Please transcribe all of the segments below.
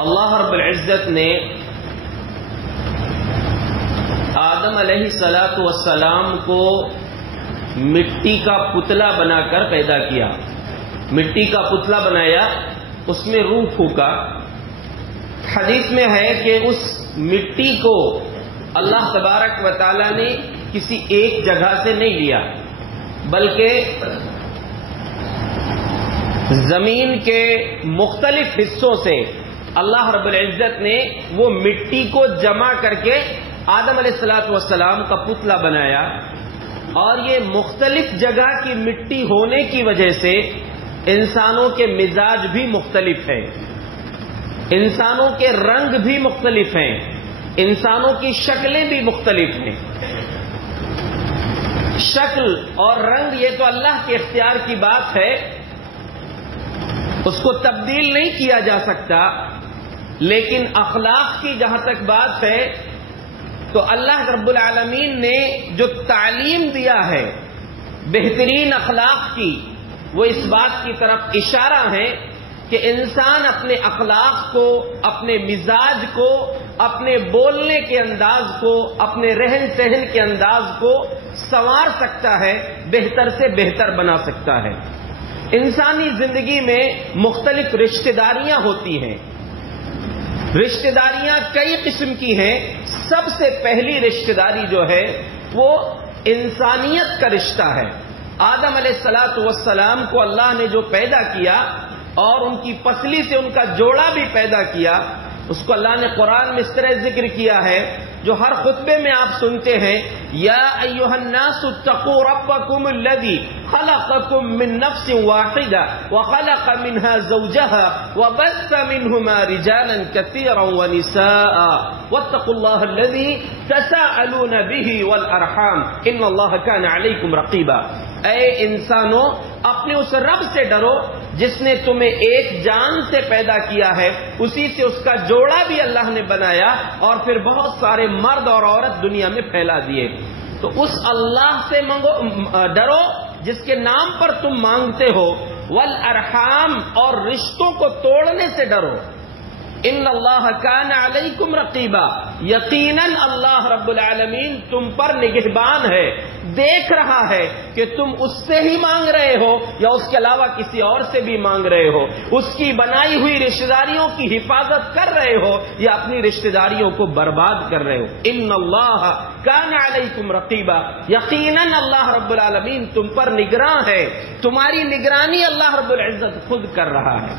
اللہ رب العزت نے آدم علیہ الصلوۃ والسلام کو مٹی کا پتلا بنا کر پیدا کیا. مٹی کا پتلا بنایا، اس میں روح پھونکا. حدیث میں ہے کہ اس مٹی کو اللہ تبارک و تعالی نے کسی ایک جگہ سے نہیں لیا، بلکہ زمین کے مختلف حصوں سے اللہ رب العزت نے وہ مٹی کو جمع کر کے آدم علیہ الصلوۃ والسلام کا پتلا بنایا. اور یہ مختلف جگہ کی مٹی ہونے کی وجہ سے انسانوں کے مزاج بھی مختلف ہیں، انسانوں کے رنگ بھی مختلف ہیں، انسانوں کی شکلیں بھی مختلف ہیں. شکل اور رنگ یہ تو اللہ کے اختیار کی بات ہے، اس کو تبدیل نہیں کیا جا سکتا. لیکن اخلاق کی جہاں تک بات ہے تو اللہ رب العالمین نے جو تعلیم دیا ہے بہترین اخلاق کی، وہ اس بات کی طرف اشارہ ہے کہ انسان اپنے اخلاق کو، اپنے مزاج کو، اپنے بولنے کے انداز کو، اپنے رہن سہن کے انداز کو سنوار سکتا ہے، بہتر سے بہتر بنا سکتا ہے. انسانی زندگی میں مختلف رشتہ داریاں ہوتی ہیں. رشتہ داریاں کئی قسم کی ہیں. سب سے پہلی رشتہ داری جو ہے وہ انسانیت کا رشتہ ہے. آدم علیہ الصلوۃ والسلام کو اللہ نے جو پیدا کیا اور ان کی پسلی سے ان کا جوڑا بھی پیدا کیا، اس کو اللہ نے قرآن میں اس طرح ذکر کیا ہے جو ہر خطبے میں آپ سنتے ہیں، یا ایھا الناس اتقوا ربکم الذی خلقکم من نفس واحدہ وخلق منها زوجها وبث منهما رجالا كثيرا ونساء واتقوا الله الذي تساءلون به والارحام ان الله كان عليكم رقيبا. اے انسانوں، اپنے اس رب سے ڈرو جس نے تمہیں ایک جان سے پیدا کیا ہے، اسی سے اس کا جوڑا بھی اللہ نے بنایا اور پھر بہت سارے مرد اور عورت دنیا میں پھیلا دیے. تو اس اللہ سے ڈرو جس کے نام پر تم مانگتے ہو. والارحام، اور رشتوں کو توڑنے سے ڈرو. ان اللہ کان علیکم رقیبا، یقیناً اللہ رب العالمین تم پر نگہبان ہے، دیکھ رہا ہے کہ تم اس سے ہی مانگ رہے ہو یا اس کے علاوہ کسی اور سے بھی مانگ رہے ہو، اس کی بنائی ہوئی رشتہ داریوں کی حفاظت کر رہے ہو یا اپنی رشتہ داریوں کو برباد کر رہے ہو. ان اللہ کان علیکم رقیبا، یقیناً اللہ رب العالمین تم پر نگراں ہے. تمہاری نگرانی اللہ رب العزت خود کر رہا ہے.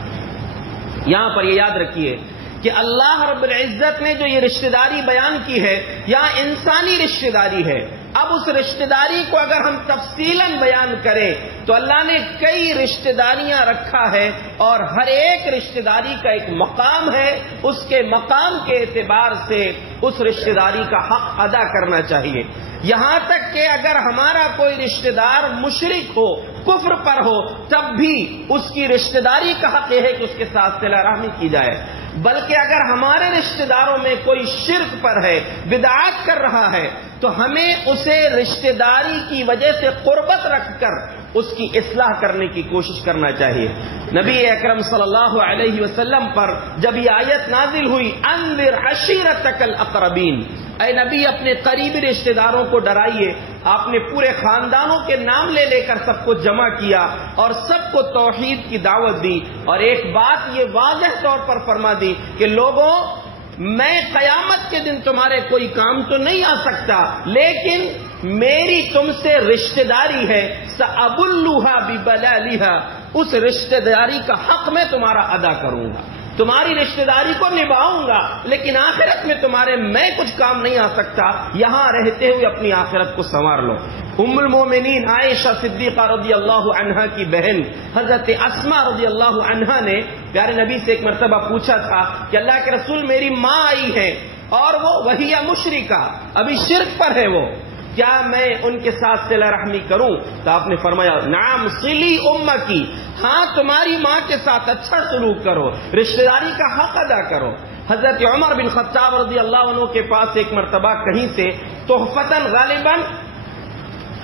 یہاں پر یہ یاد رکھیے کہ اللہ رب العزت نے جو یہ رشتہ داری بیان کی ہے یہاں انسانی رشتہ داری ہے. اب اس رشتہ داری کو اگر ہم تفصیلاً بیان کریں تو اللہ نے کئی رشتہ داریاں رکھا ہے اور ہر ایک رشتہ داری کا ایک مقام ہے. اس کے مقام کے اعتبار سے اس رشتہ داری کا حق ادا کرنا چاہیے. یہاں تک کہ اگر ہمارا کوئی رشتہ دار مشرک ہو، کفر پر ہو، تب بھی اس کی رشتہ داری کا حق یہ ہے کہ اس کے ساتھ صلہ رحمی کی جائے. بلکہ اگر ہمارے رشتہ داروں میں کوئی شرک پر ہے، بدعات کر رہا ہے، تو ہمیں اسے رشتہ داری کی وجہ سے قربت رکھ کر اس کی اصلاح کرنے کی کوشش کرنا چاہیے. نبی اکرم صلی اللہ علیہ وسلم پر جب یہ آیت نازل ہوئی، انذر عشیرتک الاقربین، اے نبی اپنے قریبی رشتہ داروں کو ڈرائیے. آپ نے پورے خاندانوں کے نام لے لے کر سب کو جمع کیا اور سب کو توحید کی دعوت دی. اور ایک بات یہ واضح طور پر فرما دی کہ لوگوں، میں قیامت کے دن تمہارے کوئی کام تو نہیں آ سکتا، لیکن میری تم سے رشتہ داری ہے، سأبلھا ببلالھا، اس رشتہ داری کا حق میں تمہارا ادا کروں گا. تمہاری رشتہ داری کو نبھاؤں گا، لیکن آخرت میں تمہارے میں کچھ کام نہیں آ سکتا. یہاں رہتے ہوئے اپنی آخرت کو سنوار لو. ام المومنین عائشہ صدیقہ رضی اللہ عنہا کی بہن حضرت اسماء رضی اللہ عنہا نے پیارے نبی سے ایک مرتبہ پوچھا تھا کہ اللہ کے رسول، میری ماں آئی ہے اور وہ وہی مشرکہ، ابھی شرک پر ہے، وہ کیا میں ان کے ساتھ صلہ رحمی کروں؟ تو آپ نے فرمایا نعم صلی امکی، ہاں تمہاری ماں کے ساتھ اچھا سلوک کرو، رشتہ داری کا حق ادا کرو. حضرت عمر بن خطاب رضی اللہ عنہ کے پاس ایک مرتبہ کہیں سے تحفتاً غالباً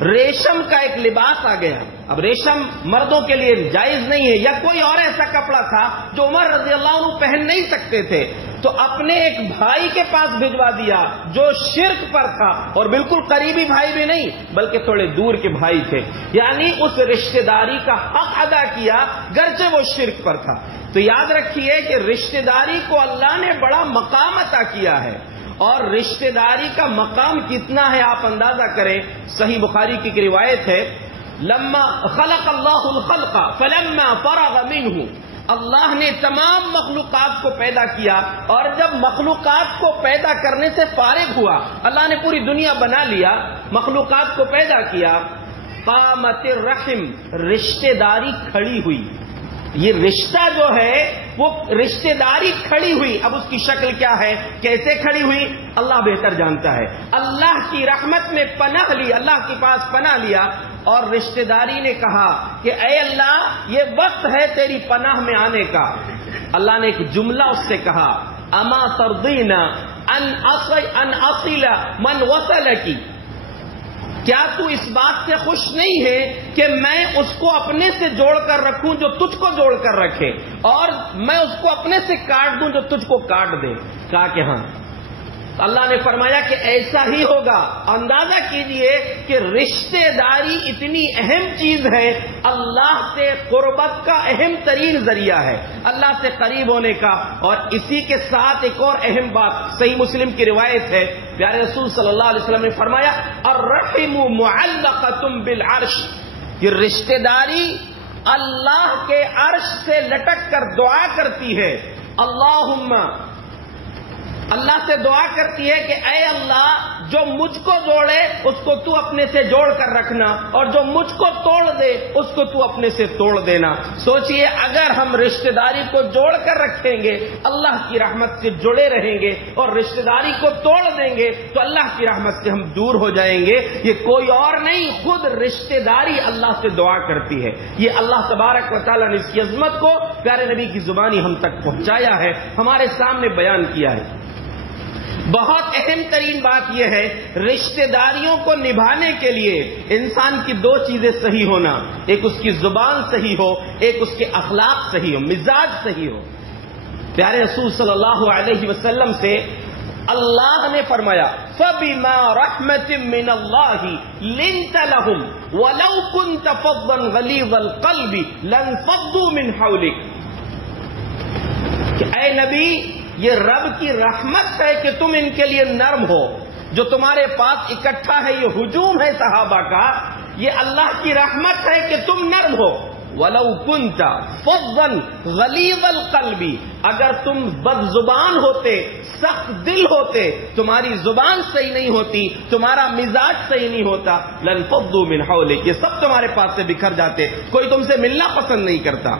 ریشم کا ایک لباس آ گیا. اب ریشم مردوں کے لیے جائز نہیں ہے، یا کوئی اور ایسا کپڑا تھا جو عمر رضی اللہ عنہ پہن نہیں سکتے تھے، تو اپنے ایک بھائی کے پاس بھجوا دیا جو شرک پر تھا، اور بالکل قریبی بھائی بھی نہیں بلکہ تھوڑے دور کے بھائی تھے. یعنی اس رشتہ داری کا حق ادا کیا گرچہ وہ شرک پر تھا. تو یاد رکھیے کہ رشتہ داری کو اللہ نے بڑا مقام عطا کیا ہے، اور رشتہ داری کا مقام کتنا ہے آپ اندازہ کریں. صحیح بخاری کی ایک روایت ہے، لما خلق اللہ الخلق فلما فرغ منہ، اللہ نے تمام مخلوقات کو پیدا کیا، اور جب مخلوقات کو پیدا کرنے سے فارغ ہوا، اللہ نے پوری دنیا بنا لیا، مخلوقات کو پیدا کیا، قامت الرحم، رشتہ داری کھڑی ہوئی. یہ رشتہ جو ہے وہ رشتہ داری کھڑی ہوئی. اب اس کی شکل کیا ہے، کیسے کھڑی ہوئی، اللہ بہتر جانتا ہے. اللہ کی رحمت میں پناہ لی، اللہ کے پاس پناہ لیا، اور رشتہ داری نے کہا کہ اے اللہ یہ وقت ہے تیری پناہ میں آنے کا. اللہ نے ایک جملہ اس سے کہا، اما ترضین ان اصل من وصلکی، کیا تو اس بات سے خوش نہیں ہے کہ میں اس کو اپنے سے جوڑ کر رکھوں جو تجھ کو جوڑ کر رکھے، اور میں اس کو اپنے سے کاٹ دوں جو تجھ کو کاٹ دے. کہا کہ ہاں. اللہ نے فرمایا کہ ایسا ہی ہوگا. اندازہ کیجئے کہ رشتہ داری اتنی اہم چیز ہے، اللہ سے قربت کا اہم ترین ذریعہ ہے، اللہ سے قریب ہونے کا. اور اسی کے ساتھ ایک اور اہم بات، صحیح مسلم کی روایت ہے، پیارے رسول صلی اللہ علیہ وسلم نے فرمایا الرحم معلقۃ بالعرش، یہ رشتہ داری اللہ کے عرش سے لٹک کر دعا کرتی ہے. اللہم، اللہ سے دعا کرتی ہے کہ اے اللہ جو مجھ کو جوڑے اس کو تو اپنے سے جوڑ کر رکھنا، اور جو مجھ کو توڑ دے اس کو تو اپنے سے توڑ دینا. سوچئے اگر ہم رشتہ داری کو جوڑ کر رکھیں گے اللہ کی رحمت سے جڑے رہیں گے، اور رشتہ داری کو توڑ دیں گے تو اللہ کی رحمت سے ہم دور ہو جائیں گے. یہ کوئی اور نہیں، خود رشتہ داری اللہ سے دعا کرتی ہے. یہ اللہ تبارک و تعالیٰ نے اس کی عظمت کو پیارے نبی کی زبانی ہم تک پہنچایا ہے، ہمارے سامنے بیان کیا ہے. بہت اہم ترین بات یہ ہے، رشتہ داریوں کو نبھانے کے لیے انسان کی دو چیزیں صحیح ہونا، ایک اس کی زبان صحیح ہو، ایک اس کے اخلاق صحیح ہو، مزاج صحیح ہو. پیارے رسول صلی اللہ علیہ وسلم سے اللہ نے فرمایا فَبِمَا رَحْمَةٍ مِّنَ اللَّهِ لِنْتَ لَهُمْ وَلَوْ كُنْتَ فَظًّا غَلِيظَ الْقَلْبِ لَانفَضُّوا مِنْ حَوْلِكَ، کہ اے نبی یہ رب کی رحمت ہے کہ تم ان کے لیے نرم ہو. جو تمہارے پاس اکٹھا ہے یہ ہجوم ہے صحابہ کا، یہ اللہ کی رحمت ہے کہ تم نرم ہو. وَلَوْ كُنْتَ فَظًّا غَلِيظَ الْقَلْبِ، اگر تم بد زبان ہوتے، سخت دل ہوتے، تمہاری زبان صحیح نہیں ہوتی، تمہارا مزاج صحیح نہیں ہوتا، لَانفَضُّوا مِنْ حَوْلِكَ، یہ سب تمہارے پاس سے بکھر جاتے، کوئی تم سے ملنا پسند نہیں کرتا.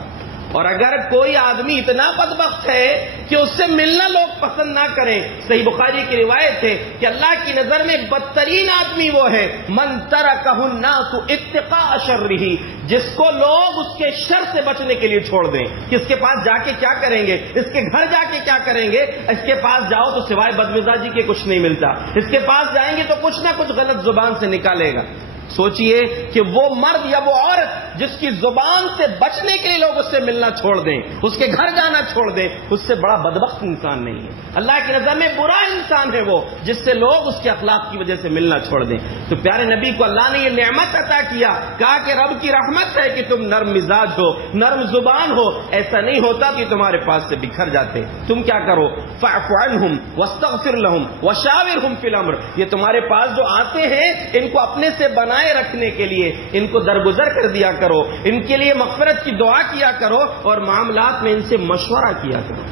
اور اگر کوئی آدمی اتنا بدبخت ہے کہ اس سے ملنا لوگ پسند نہ کریں، صحیح بخاری کی روایت ہے کہ اللہ کی نظر میں بدترین آدمی وہ ہے من ترکہ الناس اتقاء شرہ، جس کو لوگ اس کے شر سے بچنے کے لیے چھوڑ دیں کہ اس کے پاس جا کے کیا کریں گے، اس کے گھر جا کے کیا کریں گے، اس کے پاس جاؤ تو سوائے بدمزاجی کے کچھ نہیں ملتا، اس کے پاس جائیں گے تو کچھ نہ کچھ غلط زبان سے نکالے گا. سوچئے کہ وہ مرد یا وہ عورت جس کی زبان سے بچنے کے لیے لوگ اس سے ملنا چھوڑ دیں، اس کے گھر جانا چھوڑ دیں، اس سے بڑا بدبخت انسان نہیں ہے. اللہ کی نظر میں برا انسان ہے وہ جس سے لوگ اس کے اخلاق کی وجہ سے ملنا چھوڑ دیں. تو پیارے نبی کو اللہ نے یہ نعمت عطا کیا، کہا کہ رب کی رحمت ہے کہ تم نرم مزاج ہو، نرم زبان ہو. ایسا نہیں ہوتا کہ تمہارے پاس سے بکھر جاتے. تم کیا کرو، فاعف عنہم واستغفر لہم وشاورہم فی الامر، یہ تمہارے پاس جو آتے ہیں ان کو اپنے سے بنائے رکھنے کے لیے ان کو درگزر کر دیا کرو، ان کے لیے مغفرت کی دعا کیا کرو، اور معاملات میں ان سے مشورہ کیا کرو.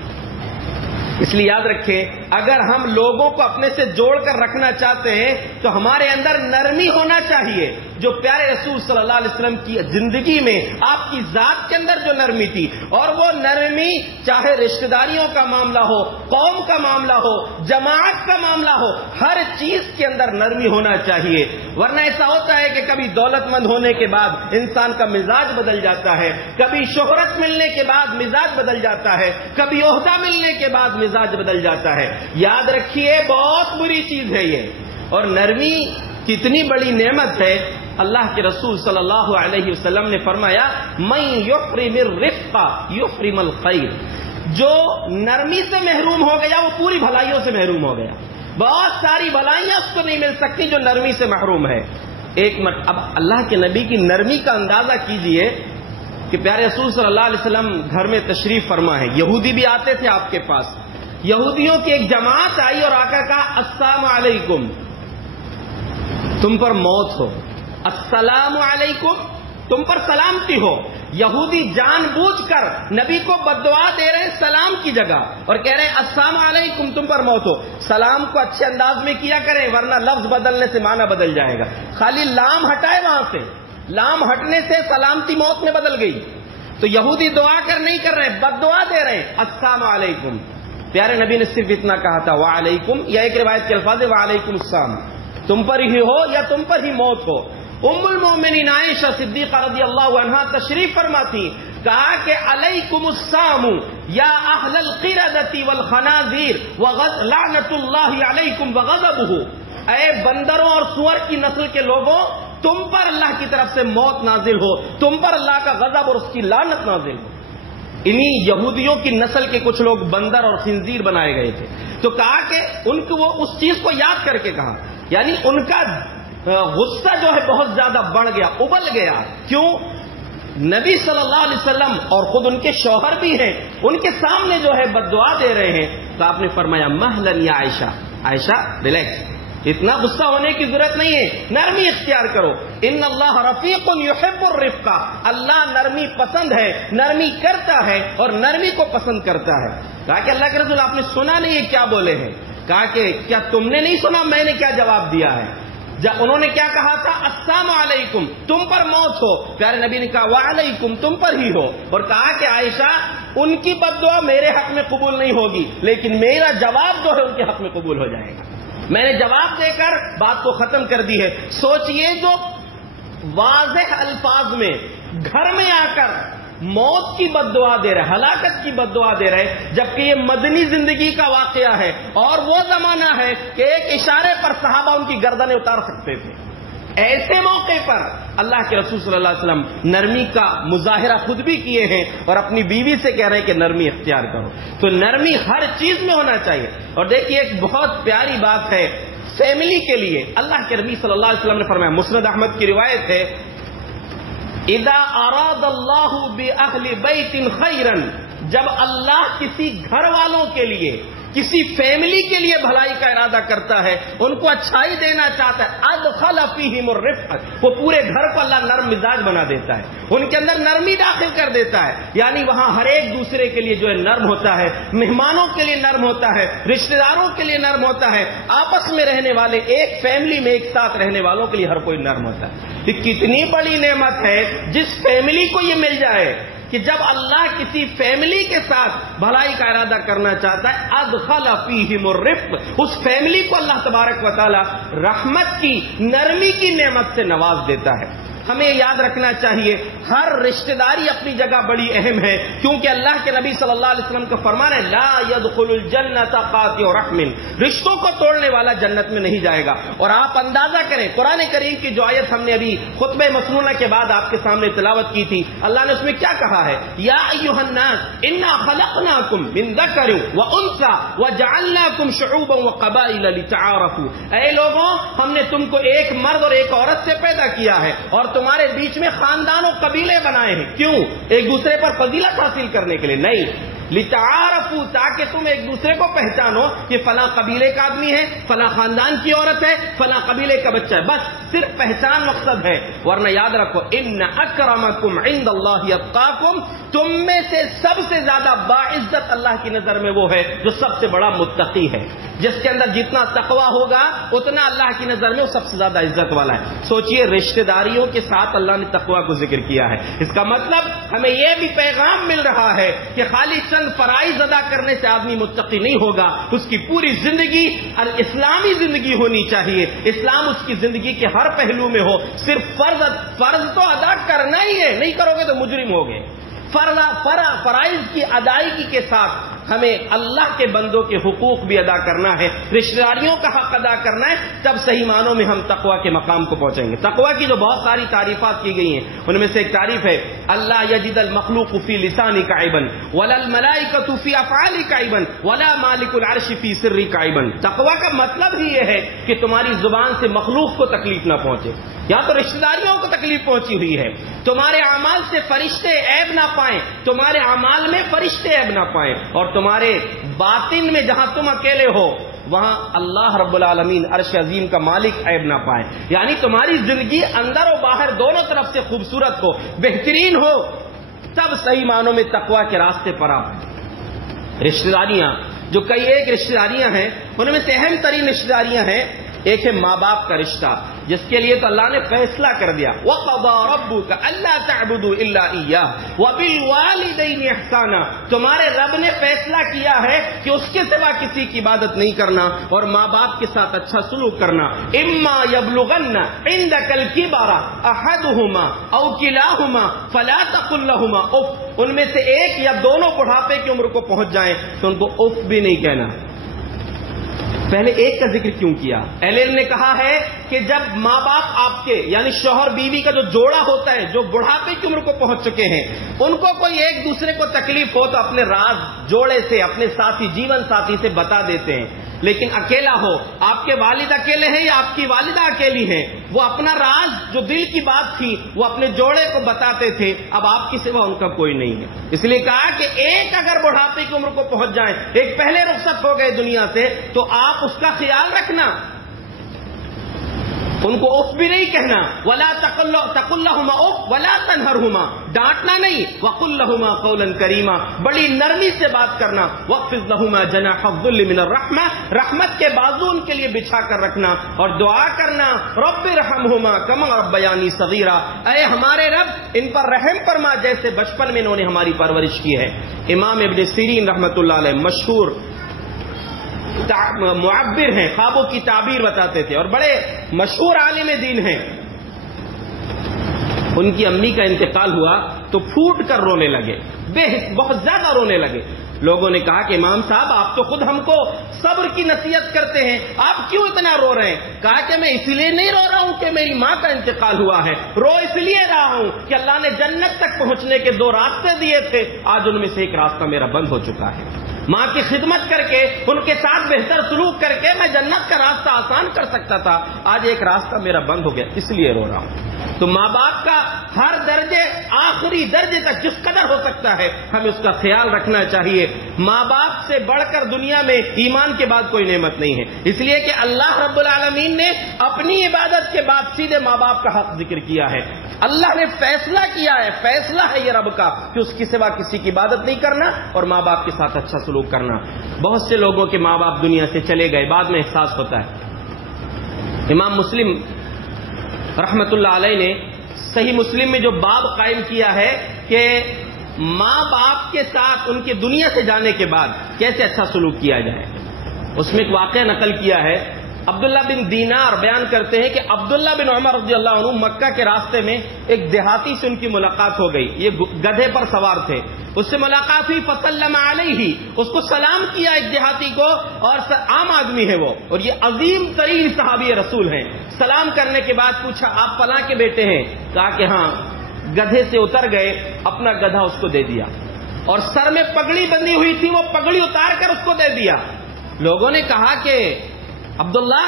اس لیے یاد رکھیں اگر ہم لوگوں کو اپنے سے جوڑ کر رکھنا چاہتے ہیں تو ہمارے اندر نرمی ہونا چاہیے. جو پیارے رسول صلی اللہ علیہ وسلم کی زندگی میں آپ کی ذات کے اندر جو نرمی تھی، اور وہ نرمی چاہے رشتہ داریوں کا معاملہ ہو، قوم کا معاملہ ہو، جماعت کا معاملہ ہو، ہر چیز کے اندر نرمی ہونا چاہیے. ورنہ ایسا ہوتا ہے کہ کبھی دولت مند ہونے کے بعد انسان کا مزاج بدل جاتا ہے، کبھی شہرت ملنے کے بعد مزاج بدل جاتا ہے، کبھی عہدہ ملنے کے بعد مزاج بدل جاتا ہے. یاد رکھیے بہت بری چیز ہے یہ. اور نرمی کتنی بڑی نعمت ہے اللہ کے رسول صلی اللہ علیہ وسلم نے فرمایا من یحرم الرفق یحرم الخیر، جو نرمی سے محروم ہو گیا وہ پوری بھلائیوں سے محروم ہو گیا. بہت ساری بھلائیاں اس کو نہیں مل سکتی جو نرمی سے محروم ہے. اب اللہ کے نبی کی نرمی کا اندازہ کیجئے کہ پیارے رسول صلی اللہ علیہ وسلم گھر میں تشریف فرما ہے. یہودی بھی آتے تھے آپ کے پاس. یہودیوں کی ایک جماعت آئی اور آ کر کہا السلام علیکم، تم پر موت ہو. السلام علیکم، تم پر سلامتی ہو. یہودی جان بوجھ کر نبی کو بددعا دے رہے ہیں سلام کی جگہ اور کہہ رہے ہیں السلام علیکم، تم پر موت ہو. سلام کو اچھے انداز میں کیا کریں ورنہ لفظ بدلنے سے معنی بدل جائے گا. خالی لام ہٹائے وہاں سے، لام ہٹنے سے سلامتی موت میں بدل گئی. تو یہودی دعا کر نہیں کر رہے، بد دعا دے رہے ہیں السلام علیکم. پیارے نبی نے صرف اتنا کہا تھا وعلیکم، یا ایک روایت کے الفاظ ہے وعلیکم السلام، تم پر ہی ہو یا تم پر ہی موت ہو. ام المومنین عائشہ صدیقہ رضی اللہ عنہا تشریف فرما تھی، کہا کہ علیکم السلام یا اہل القردۃ والخنازیر لعنت اللہ علیکم وغضبہ، اے بندروں اور سور کی نسل کے لوگوں، تم پر اللہ کی طرف سے موت نازل ہو، تم پر اللہ کا غضب اور اس کی لعنت نازل ہو. انہی یہودیوں کی نسل کے کچھ لوگ بندر اور خنزیر بنائے گئے تھے. تو کہا کہ ان کو وہ اس چیز کو یاد کر کے کہا، یعنی ان کا غصہ جو ہے بہت زیادہ بڑھ گیا، ابل گیا. کیوں؟ نبی صلی اللہ علیہ وسلم اور خود ان کے شوہر بھی ہیں، ان کے سامنے جو ہے بد دعا دے رہے ہیں. تو آپ نے فرمایا مہلن یا عائشہ، عائشہ ریلیکس، اتنا غصہ ہونے کی ضرورت نہیں ہے، نرمی اختیار کرو. ان اللہ رفیق یحب الرفق، اللہ نرمی پسند ہے، نرمی کرتا ہے اور نرمی کو پسند کرتا ہے. کہا کہ اللہ کے رسول آپ نے سنا نہیں ہے کیا بولے ہیں؟ کہا کہ کیا تم نے نہیں سنا میں نے کیا جواب دیا ہے؟ انہوں نے کیا کہا تھا؟ السلام علیکم، تم پر موت ہو. پیارے نبی نے کہا وعلیکم، تم پر ہی ہو. اور کہا کہ عائشہ ان کی بد دعا میرے حق میں قبول نہیں ہوگی، لیکن میرا جواب جو ہے ان کے حق میں قبول ہو جائے گا. میں نے جواب دے کر بات کو ختم کر دی ہے. سوچئے جو واضح الفاظ میں گھر میں آ کر موت کی بد دعا دے رہے، ہلاکت کی بد دعا دے رہے، جبکہ یہ مدنی زندگی کا واقعہ ہے اور وہ زمانہ ہے کہ ایک اشارے پر صحابہ ان کی گردنیں اتار سکتے تھے. ایسے موقع پر اللہ کے رسول صلی اللہ علیہ وسلم نرمی کا مظاہرہ خود بھی کیے ہیں اور اپنی بیوی سے کہہ رہے ہیں کہ نرمی اختیار کرو. تو نرمی ہر چیز میں ہونا چاہیے. اور دیکھیے ایک بہت پیاری بات ہے فیملی کے لیے. اللہ کے نبی صلی اللہ علیہ وسلم نے فرمایا، مسند احمد کی روایت ہے، اذا اراد اللہ باہل بیت خیرا، جب اللہ کسی گھر والوں کے لیے، کسی فیملی کے لیے بھلائی کا ارادہ کرتا ہے، ان کو اچھائی دینا چاہتا ہے، ادخل فیہم الرفق، وہ پورے گھر کو اللہ نرم مزاج بنا دیتا ہے، ان کے اندر نرمی داخل کر دیتا ہے. یعنی وہاں ہر ایک دوسرے کے لیے جو ہے نرم ہوتا ہے، مہمانوں کے لیے نرم ہوتا ہے، رشتہ داروں کے لیے نرم ہوتا ہے، آپس میں رہنے والے، ایک فیملی میں ایک ساتھ رہنے والوں کے لیے ہر کوئی نرم ہوتا ہے. یہ کتنی بڑی نعمت ہے جس فیملی کو یہ مل جائے کہ جب اللہ کسی فیملی کے ساتھ بھلائی کا ارادہ کرنا چاہتا ہے، ادخل فیہم الرفق، اس فیملی کو اللہ تبارک و تعالی رحمت کی، نرمی کی نعمت سے نواز دیتا ہے. ہمیں یاد رکھنا چاہیے ہر رشتہ داری اپنی جگہ بڑی اہم ہے، کیونکہ اللہ کے نبی صلی اللہ علیہ وسلم کا فرمان ہے لا يدخل الجنت قاطع رحم، رشتوں کو توڑنے والا جنت میں نہیں جائے گا. اور آپ اندازہ کریں قرآن کریم کی جو آیت ہم نے ابھی خطبہ مسنونہ کے بعد آپ کے سامنے تلاوت کی تھی، اللہ نے اس میں کیا کہا ہے؟ یا ایھا الناس انا خلقناکم من ذکر وانثى وجعلناکم شعوبا وقبائل لتعارفوا، اے لوگوں ہم نے تم کو ایک مرد اور ایک عورت سے پیدا کیا ہے اور تمہارے بیچ میں خاندان و قبیلے بنائے ہیں. کیوں؟ ایک دوسرے پر فضیلت حاصل کرنے کے لیے نہیں، لتعارفوا، تاکہ تم ایک دوسرے کو پہچانو کہ فلاں قبیلے کا آدمی ہے، فلاں خاندان کی عورت ہے، فلاں قبیلے کا بچہ ہے، بس صرف پہچان مقصد ہے. ورنہ یاد رکھو ان اکرمکم عند اللہ اتقاکم، تم میں سے سب سے زیادہ باعزت اللہ کی نظر میں وہ ہے جو سب سے بڑا متقی ہے، جس کے اندر جتنا تقوی ہوگا اتنا اللہ کی نظر میں وہ سب سے زیادہ عزت والا ہے. سوچئے رشتہ داریوں کے ساتھ اللہ نے تقوی کو ذکر کیا ہے. اس کا مطلب ہمیں یہ بھی پیغام مل رہا ہے کہ خالی چند فرائض ادا کرنے سے آدمی متقی نہیں ہوگا، اس کی پوری زندگی اسلامی زندگی ہونی چاہیے. اسلام اس کی زندگی کے ہر پہلو میں ہو. صرف فرض تو ادا کرنا ہی ہے، نہیں کرو گے تو مجرم ہوگے. فرائض کی ادائیگی کے ساتھ ہمیں اللہ کے بندوں کے حقوق بھی ادا کرنا ہے، رشتہ داریوں کا حق ادا کرنا ہے، تب صحیح معنوں میں ہم تقویٰ کے مقام کو پہنچیں گے۔ تقویٰ کی جو بہت ساری تعریفات کی گئی ہیں، ان میں سے ایک تعریف ہے اللہ یجد المخلوق فی لسانک عیبا ولا الملائکۃ فی افعالک عیبا ولا مالک العرش فی سرک عیبا۔ تقویٰ کا مطلب ہی یہ ہے کہ تمہاری زبان سے مخلوق کو تکلیف نہ پہنچے، یا تو رشتہ داریوں کو تکلیف پہنچی ہوئی ہے، تمہارے اعمال سے فرشتے عیب نہ پائیں، تمہارے اعمال میں فرشتے عیب نہ پائیں، اور تمہارے باطن میں جہاں تم اکیلے ہو وہاں اللہ رب العالمین عرش عظیم کا مالک عیب نہ پائے، یعنی تمہاری زندگی اندر و باہر دونوں طرف سے خوبصورت ہو، بہترین ہو، تب صحیح معنوں میں تقویٰ کے راستے پر آپ۔ رشتہ داریاں جو کئی ایک رشتہ داریاں ہیں، ان میں سے اہم ترین رشتہ داریاں ہیں، ایک ہے ماں باپ کا رشتہ، جس کے لیے تو اللہ نے فیصلہ کر دیا وَقَضَىٰ رَبُّكَ أَلَّا تَعْبُدُوا إِلَّا إِيَّاهُ وَبِالْوَالِدَيْنِ إِحْسَانًا، تمہارے رب نے فیصلہ کیا ہے کہ اس کے سوا کسی کی عبادت نہیں کرنا اور ماں باپ کے ساتھ اچھا سلوک کرنا۔ إِمَّا يَبْلُغَنَّ عِندَكَ الْكِبَرَ أَحَدُهُمَا أَوْ كِلَاهُمَا فَلَا تَقُل لَّهُمَا أُفٍّ، ان میں سے ایک یا دونوں بڑھاپے کی عمر کو پہنچ جائیں تو ان کو اف بھی نہیں کہنا۔ پہلے ایک کا ذکر کیوں کیا؟ اہل علم نے کہا ہے کہ جب ماں باپ آپ کے یعنی شوہر بیوی کا جو جوڑا ہوتا ہے، جو بڑھاپے کی عمر کو پہنچ چکے ہیں، ان کو کوئی ایک دوسرے کو تکلیف ہو تو اپنے راز جوڑے سے، اپنے ساتھی جیون ساتھی سے بتا دیتے ہیں، لیکن اکیلا ہو، آپ کے والد اکیلے ہیں یا آپ کی والدہ اکیلی ہیں، وہ اپنا راز جو دل کی بات تھی وہ اپنے جوڑے کو بتاتے تھے، اب آپ کی سوا ان کا کوئی نہیں ہے۔ اس لیے کہا کہ ایک اگر بڑھاپے کی عمر کو پہنچ جائیں، ایک پہلے رخصت ہو گئے دنیا سے، تو آپ اس کا خیال رکھنا، ان کو اف بھی نہیں کہنا، ولا تقل لهما اف ولا تنهرهما، ڈانٹنا نہیں، وقل لهما قولا کریما، بڑی نرمی سے بات کرنا، واخفض لهما جناح الذل من الرحمہ، رحمت کے بازو ان کے لیے بچھا کر رکھنا، اور دعا کرنا رب ارحمهما كما ربياني صغيرا، اے ہمارے رب ان پر رحم فرما جیسے بچپن میں انہوں نے ہماری پرورش کی ہے۔ امام ابن سیرین رحمۃ اللہ علیہ مشہور معبر ہیں، خوابوں کی تعبیر بتاتے تھے اور بڑے مشہور عالم دین ہیں۔ ان کی امی کا انتقال ہوا تو پھوٹ کر رونے لگے، بہت زیادہ رونے لگے۔ لوگوں نے کہا کہ امام صاحب آپ تو خود ہم کو صبر کی نصیحت کرتے ہیں، آپ کیوں اتنا رو رہے ہیں؟ کہا کہ میں اس لیے نہیں رو رہا ہوں کہ میری ماں کا انتقال ہوا ہے، رو اس لیے رہا ہوں کہ اللہ نے جنت تک پہنچنے کے 2 راستے دیے تھے، آج ان میں سے ایک راستہ میرا بند ہو چکا ہے۔ ماں کی خدمت کر کے، ان کے ساتھ بہتر سلوک کر کے میں جنت کا راستہ آسان کر سکتا تھا، آج ایک راستہ میرا بند ہو گیا، اس لیے رو رہا ہوں۔ تو ماں باپ کا ہر درجے، آخری درجے تک جس قدر ہو سکتا ہے ہمیں اس کا خیال رکھنا چاہیے۔ ماں باپ سے بڑھ کر دنیا میں ایمان کے بعد کوئی نعمت نہیں ہے، اس لیے کہ اللہ رب العالمین نے اپنی عبادت کے بعد سیدھے ماں باپ کا حق ذکر کیا ہے۔ اللہ نے فیصلہ کیا ہے، فیصلہ ہے یہ رب کا کہ اس کی سوا کسی کی عبادت نہیں کرنا اور ماں باپ کے ساتھ اچھا سلوک کرنا۔ بہت سے لوگوں کے ماں باپ دنیا سے چلے گئے، بعد میں احساس ہوتا ہے۔ امام مسلم رحمت اللہ علیہ نے صحیح مسلم میں جو باب قائم کیا ہے کہ ماں باپ کے ساتھ ان کے دنیا سے جانے کے بعد کیسے اچھا سلوک کیا جائے، اس میں ایک واقعہ نقل کیا ہے۔ عبداللہ بن دینار بیان کرتے ہیں کہ عبداللہ بن عمر رضی اللہ عنہ مکہ کے راستے میں ایک دیہاتی سے ان کی ملاقات ہو گئی، یہ گدھے پر سوار تھے، اس سے ملاقات ہوئی، فسلم علیہ، اس کو سلام کیا ایک دیہاتی کو، اور عام آدمی ہے وہ، اور یہ عظیم ترین صحابی رسول ہیں۔ سلام کرنے کے بعد پوچھا آپ فلاں کے بیٹے ہیں؟ کہا کہ ہاں۔ گدھے سے اتر گئے، اپنا گدھا اس کو دے دیا، اور سر میں پگڑی بندھی ہوئی تھی، وہ پگڑی اتار کر اس کو دے دیا۔ لوگوں نے کہا کہ عبداللہ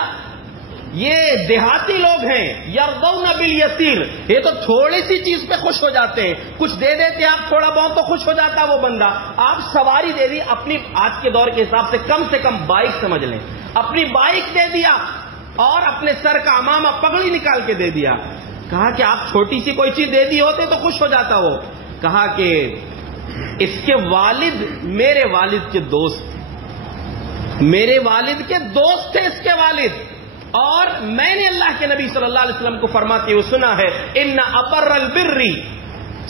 یہ دیہاتی لوگ ہیں، یرضون بالیسیر، یہ تو تھوڑی سی چیز پہ خوش ہو جاتے ہیں، کچھ دے دیتے آپ تھوڑا بہت تو خوش ہو جاتا وہ بندہ، آپ سواری دے دی، اپنی آج کے دور کے حساب سے کم بائک سمجھ لیں، اپنی بائک دے دیا اور اپنے سر کا امامہ پگڑی نکال کے دے دیا۔ کہا کہ آپ چھوٹی سی کوئی چیز دے دی ہوتے تو خوش ہو جاتا وہ۔ کہا کہ اس کے والد میرے والد کے دوست، میرے والد کے دوست تھے اس کے والد، اور میں نے اللہ کے نبی صلی اللہ علیہ وسلم کو فرماتے ہوئے سنا ہے، ان ابر البر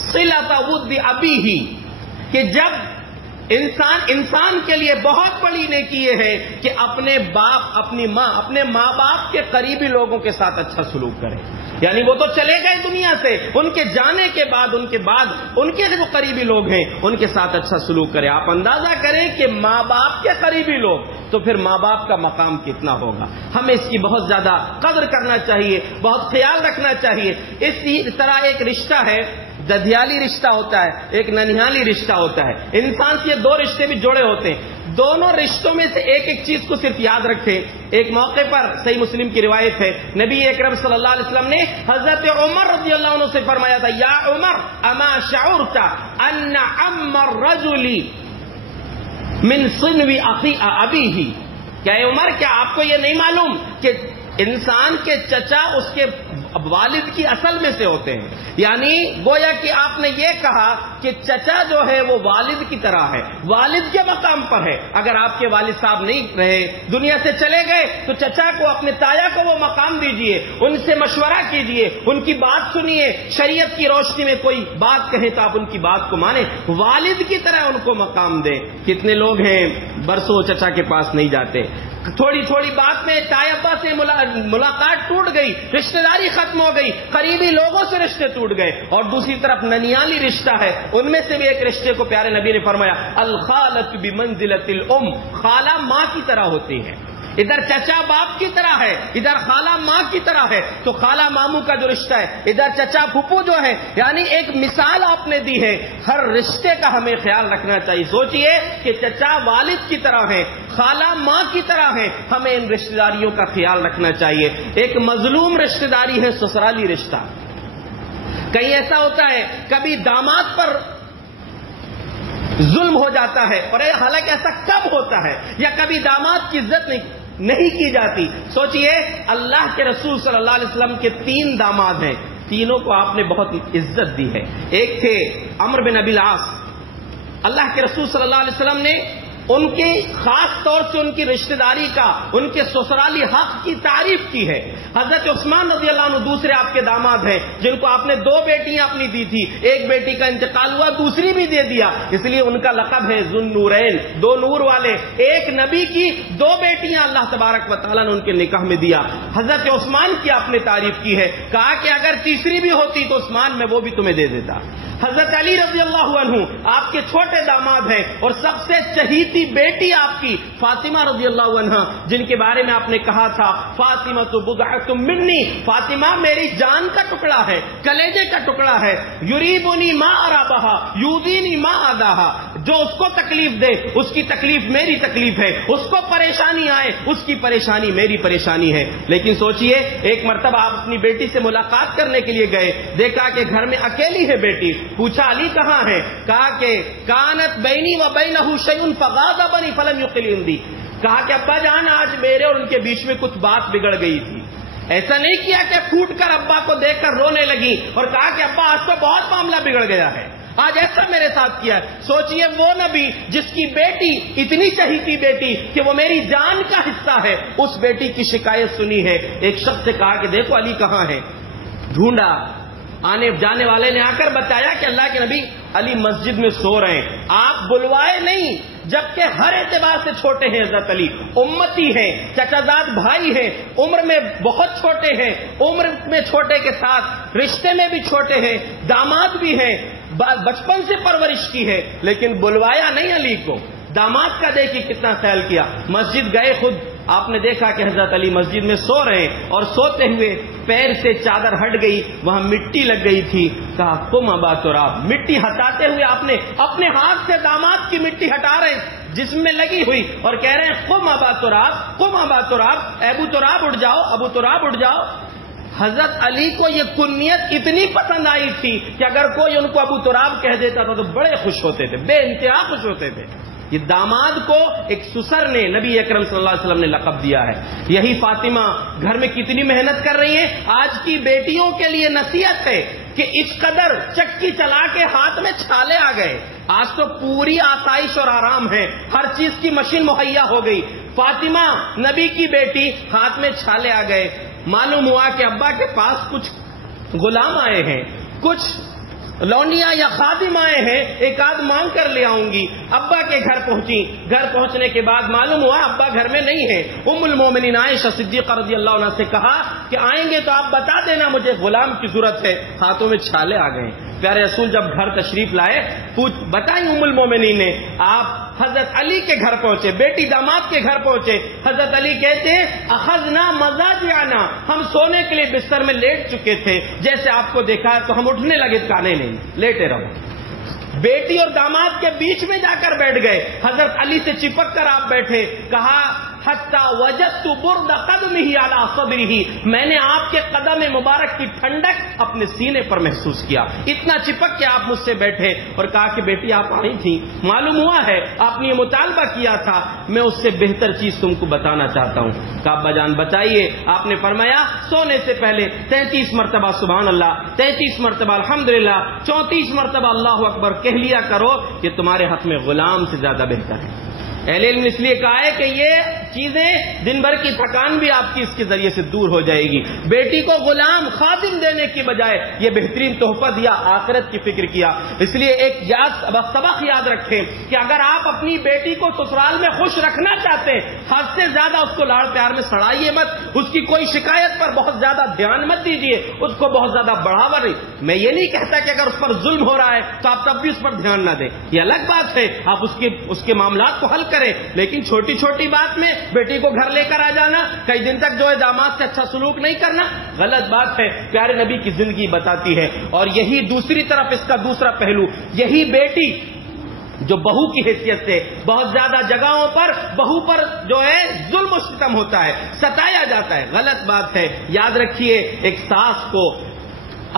صلۃ ود ابیہ، کہ جب انسان کے لیے بہت بڑی نیکی یہ ہے کہ اپنے باپ، اپنی ماں، اپنے ماں باپ کے قریبی لوگوں کے ساتھ اچھا سلوک کرے۔ یعنی وہ تو چلے گئے دنیا سے، ان کے جانے کے بعد ان کے جو قریبی لوگ ہیں ان کے ساتھ اچھا سلوک کریں. آپ اندازہ کریں کہ ماں باپ کے قریبی لوگ، تو پھر ماں باپ کا مقام کتنا ہوگا. ہمیں اس کی بہت زیادہ قدر کرنا چاہیے، بہت خیال رکھنا چاہیے. اس طرح ایک رشتہ ہے، ددیالی رشتہ ہوتا ہے، ایک ننیالی رشتہ ہوتا ہے. انسان سے یہ دو رشتے بھی جڑے ہوتے ہیں. دونوں رشتوں میں سے ایک چیز کو صرف یاد رکھیں. ایک موقع پر صحیح مسلم کی روایت ہے، نبی اکرم صلی اللہ علیہ وسلم نے حضرت عمر رضی اللہ عنہ سے فرمایا تھا، یا عمر اما شعرت ان عم الرجل من صنو ابیہ. کیا عمر، کیا آپ کو یہ نہیں معلوم کہ انسان کے چچا اس کے والد کی اصل میں سے ہوتے ہیں؟ یعنی گویا کہ آپ نے یہ کہا کہ چچا جو ہے وہ والد کی طرح ہے، والد کے مقام پر ہے. اگر آپ کے والد صاحب نہیں رہے، دنیا سے چلے گئے، تو چچا کو، اپنے تایا کو وہ مقام دیجئے، ان سے مشورہ کیجئے، ان کی بات سنیے. شریعت کی روشنی میں کوئی بات کہیں تو آپ ان کی بات کو مانیں، والد کی طرح ان کو مقام دیں. کتنے لوگ ہیں برسوں چچا کے پاس نہیں جاتے، تھوڑی تھوڑی بات میں تائی ابا سے ملاقات ٹوٹ گئی، رشتہ داری ختم ہو گئی، قریبی لوگوں سے رشتے ٹوٹ گئے. اور دوسری طرف ننیالی رشتہ ہے، ان میں سے بھی ایک رشتے کو پیارے نبی نے فرمایا الخالۃ بمنزلۃ الام، خالہ ماں کی طرح ہوتی ہے. ادھر چچا باپ کی طرح ہے، ادھر خالہ ماں کی طرح ہے. تو خالہ ماموں کا جو رشتہ ہے، ادھر چچا پھپھو جو ہے، یعنی ایک مثال آپ نے دی ہے. ہر رشتے کا ہمیں خیال رکھنا چاہیے. سوچئے کہ چچا والد کی طرح ہے، خالہ ماں کی طرح ہے. ہمیں ان رشتہ داریوں کا خیال رکھنا چاہیے. ایک مظلوم رشتہ داری ہے سسرالی رشتہ. کہیں ایسا ہوتا ہے کبھی داماد پر ظلم ہو جاتا ہے، اور حالانکہ ایسا کب ہوتا ہے، یا کبھی داماد کی عزت نہیں کی جاتی. سوچئے اللہ کے رسول صلی اللہ علیہ وسلم کے 3 داماد ہیں، تینوں کو آپ نے بہت عزت دی ہے. ایک تھے عمرو بن ابی العاص. اللہ کے رسول صلی اللہ علیہ وسلم نے ان کی خاص طور سے ان کی رشتہ داری کا، ان کے سسرالی حق کی تعریف کی ہے. حضرت عثمان رضی اللہ عنہ دوسرے آپ کے داماد ہیں، جن کو آپ نے 2 بیٹیاں اپنی دی تھی. ایک بیٹی کا انتقال ہوا، دوسری بھی دے دیا، اس لیے ان کا لقب ہے ذو النورین، 2 نور والے. ایک نبی کی 2 بیٹیاں اللہ تبارک و تعالیٰ نے ان کے نکاح میں دیا. حضرت عثمان کی آپ نے تعریف کی ہے، کہا کہ اگر تیسری بھی ہوتی تو عثمان میں وہ بھی تمہیں دے دیتا. حضرت علی رضی اللہ عنہ آپ کے چھوٹے داماد ہیں، اور سب سے چہیتی بیٹی آپ کی فاطمہ رضی اللہ عنہ، جن کے بارے میں آپ نے کہا تھا فاطمہ تو بضعۃ منی، فاطمہ میری جان کا ٹکڑا ہے، کلیجے کا ٹکڑا ہے. یریبنی ما ارابہا یؤذینی ما اذاہا، جو اس کو تکلیف دے اس کی تکلیف میری تکلیف ہے، اس کو پریشانی آئے اس کی پریشانی میری پریشانی ہے. لیکن سوچئے ایک مرتبہ آپ اپنی بیٹی سے ملاقات کرنے کے لیے گئے، دیکھا کہ گھر میں اکیلی ہے بیٹی. پوچھا علی کہاں ہے؟ کہا کہ کانت بینی و بینہ شیء فغاضبنی فلم یقل عندی. کہا کہ ابا جان آج میرے اور ان کے بیچ میں کچھ بات بگڑ گئی تھی. ایسا نہیں کیا کہ پھوٹ کر ابا کو دیکھ کر رونے لگی اور کہا کہ ابا آج تو بہت معاملہ بگڑ گیا ہے، آج ایسا میرے ساتھ کیا. سوچئے وہ نبی جس کی بیٹی اتنی چہیتی بیٹی کہ وہ میری جان کا حصہ ہے، اس بیٹی کی شکایت سنی ہے. ایک شخص سے کہا کہ دیکھو علی کہاں ہے. ڈھونڈا، آنے جانے والے نے آ کر بتایا کہ اللہ کے نبی علی مسجد میں سو رہے ہیں. آپ بلوائے نہیں، جبکہ ہر اعتبار سے چھوٹے ہیں حضرت علی، امتی ہیں، چچا زاد بھائی ہیں، عمر میں بہت چھوٹے ہیں، عمر میں چھوٹے کے ساتھ رشتے میں بھی چھوٹے ہیں، داماد بھی ہیں، بچپن سے پرورش کی ہے، لیکن بلوایا نہیں علی کو. داماد کا دیکھیے کتنا خیال کیا. مسجد گئے، خود آپ نے دیکھا کہ حضرت علی مسجد میں سو رہے ہیں، اور سوتے ہوئے پیر سے چادر ہٹ گئی، وہاں مٹی لگ گئی تھی. کہا قم ابا تراب. مٹی ہٹاتے ہوئے آپ نے اپنے ہاتھ سے داماد کی مٹی ہٹا رہے ہیں جسم میں لگی ہوئی، اور کہہ رہے ہیں قم ابا تراب، قم ابا تراب، ابو تراب اٹھ جاؤ، ابو تراب اٹھ جاؤ. حضرت علی کو یہ کنیت اتنی پسند آئی تھی کہ اگر کوئی ان کو ابو تراب کہہ دیتا تھا تو بڑے خوش ہوتے تھے، بے انتہا خوش ہوتے تھے. یہ داماد کو ایک سسر نے، نبی اکرم صلی اللہ علیہ وسلم نے لقب دیا ہے. یہی فاطمہ گھر میں کتنی محنت کر رہی ہیں. آج کی بیٹیوں کے لیے نصیحت ہے کہ اس قدر چکی چلا کے ہاتھ میں چھالے آ گئے. آج تو پوری آسائش اور آرام ہے، ہر چیز کی مشین مہیا ہو گئی. فاطمہ نبی کی بیٹی، ہاتھ میں چھالے آ گئے. معلوم ہوا کہ ابا کے پاس کچھ غلام آئے ہیں، کچھ لونڈیاں یا خادم آئے ہیں، ایک آدھ مانگ کر لے آؤں گی. ابا کے گھر پہنچی. گھر پہنچنے کے بعد معلوم ہوا ابا گھر میں نہیں ہے. ام المومنین عائشہ صدیقہ رضی اللہ عنہا سے کہا کہ آئیں گے تو آپ بتا دینا، مجھے غلام کی ضرورت ہے. ہاتھوں میں چھالے آ گئے. پیارے رسول جب گھر تشریف لائے بتائیں ام المومنین نے، آپ حضرت علی کے گھر پہنچے، بیٹی داماد کے گھر پہنچے. حضرت علی کہتے ہیں اخذنا مضاجعنا، ہم سونے کے لیے بستر میں لیٹ چکے تھے، جیسے آپ کو دیکھا تو ہم اٹھنے لگے، کانے نہیں، لیٹے رہو. بیٹی اور داماد کے بیچ میں جا کر بیٹھ گئے. حضرت علی سے چپک کر آپ بیٹھے. کہا حتی وجدت برد قدمہ علی صدرہ، میں نے آپ کے قدم مبارک کی ٹھنڈک اپنے سینے پر محسوس کیا. اتنا چپک کے آپ مجھ سے بیٹھے اور کہا کہ بیٹی آپ آئی تھی، معلوم ہوا ہے آپ نے یہ مطالبہ کیا تھا، میں اس سے بہتر چیز تم کو بتانا چاہتا ہوں. کہا ابا جان بتائیے. آپ نے فرمایا سونے سے پہلے 33 مرتبہ سبحان اللہ، 33 مرتبہ الحمدللہ، 34 مرتبہ اللہ اکبر کہہ لیا کرو، یہ تمہارے حق میں غلام سے زیادہ بہتر ہے. اہل علم نے اس لیے کہا ہے کہ یہ چیزیں دن بھر کی تھکان بھی آپ کی اس کے ذریعے سے دور ہو جائے گی. بیٹی کو غلام خادم دینے کی بجائے یہ بہترین تحفہ دیا، آخرت کی فکر کیا. اس لیے ایک سبق یاد رکھیں کہ اگر آپ اپنی بیٹی کو سسرال میں خوش رکھنا چاہتے ہیں، حد سے زیادہ اس کو لاڑ پیار میں سڑائیے مت، اس کی کوئی شکایت پر بہت زیادہ دھیان مت دیجیے، اس کو بہت زیادہ بڑھاوا نہیں. میں یہ نہیں کہتا کہ اگر اس پر ظلم ہو رہا ہے تو آپ تب بھی اس پر دھیان نہ دیں، یہ الگ بات ہے، آپ اس کے معاملات کو حل کریں. لیکن چھوٹی چھوٹی بات میں بیٹی کو گھر لے کر آ جانا، کئی دن تک جو ہے داماد سے اچھا سلوک نہیں کرنا، غلط بات ہے. پیارے نبی کی زندگی بتاتی ہے. اور یہی دوسری طرف اس کا دوسرا پہلو، یہی بیٹی جو بہو کی حیثیت سے بہت زیادہ جگہوں پر بہو پر جو ہے ظلم و ستم ہوتا ہے، ستایا جاتا ہے، غلط بات ہے. یاد رکھیے ایک ساس کو